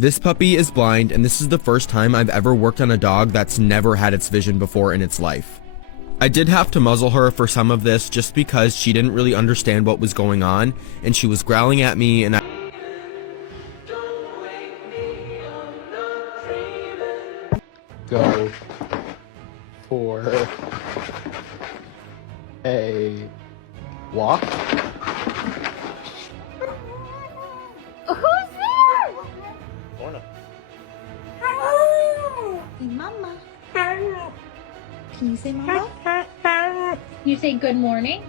This puppy is blind, and this is the first time I've ever worked on a dog that's never had its vision before in its life. I did have to muzzle her for some of this just because she didn't really understand what was going on, and she was growling at me, and Go for a walk. Who's there? Lorna. Hey, Mama. Can you say Mama? You say good morning?